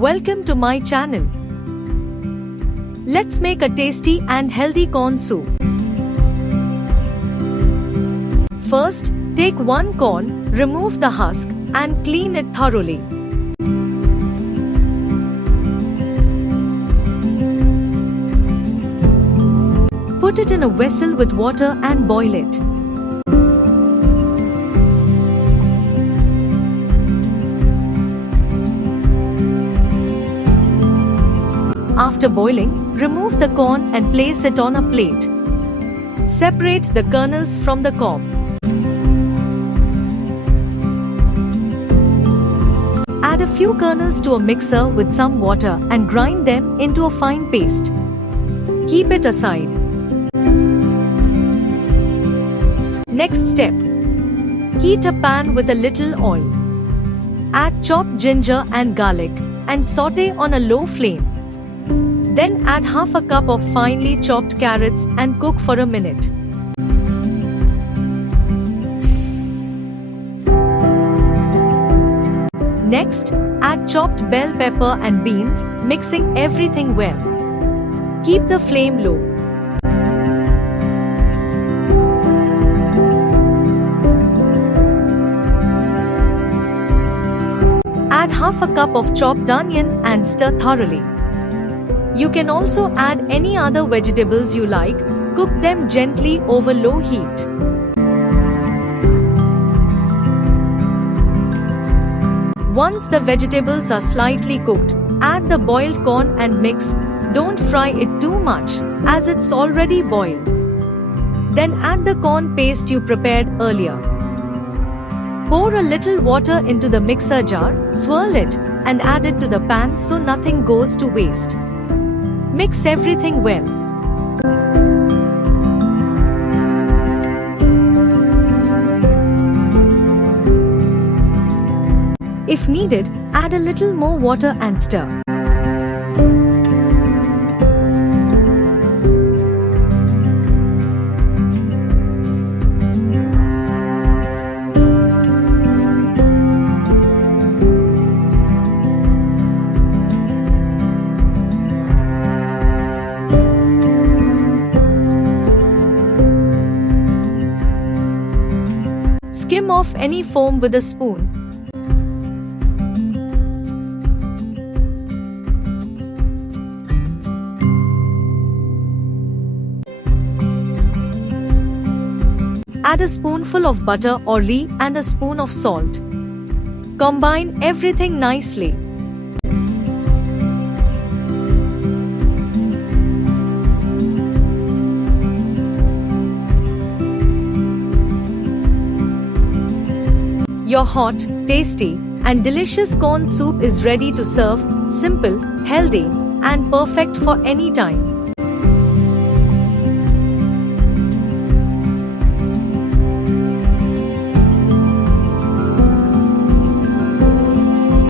Welcome to my channel. Let's make a tasty and healthy corn soup. First, take one corn, remove the husk, and clean it thoroughly. Put it in a vessel with water and boil it. After boiling, remove the corn and place it on a plate. Separate the kernels from the cob. Add a few kernels to a mixer with some water and grind them into a fine paste. Keep it aside. Next step. Heat a pan with a little oil. Add chopped ginger and garlic and saute on a low flame. Then add half a cup of finely chopped carrots and cook for a minute. Next, add chopped bell pepper and beans, mixing everything well. Keep the flame low. Add half a cup of chopped onion and stir thoroughly. You can also add any other vegetables you like. Cook them gently over low heat. Once the vegetables are slightly cooked, add the boiled corn and mix. Don't fry it too much, as it's already boiled. Then add the corn paste you prepared earlier. Pour a little water into the mixer jar, swirl it, and add it to the pan so nothing goes to waste. Mix everything well. If needed, add a little more water and stir. Skim off any foam with a spoon. Add a spoonful of butter or ghee and a spoon of salt. Combine everything nicely. Your hot, tasty, and delicious corn soup is ready to serve. Simple, healthy, and perfect for any time.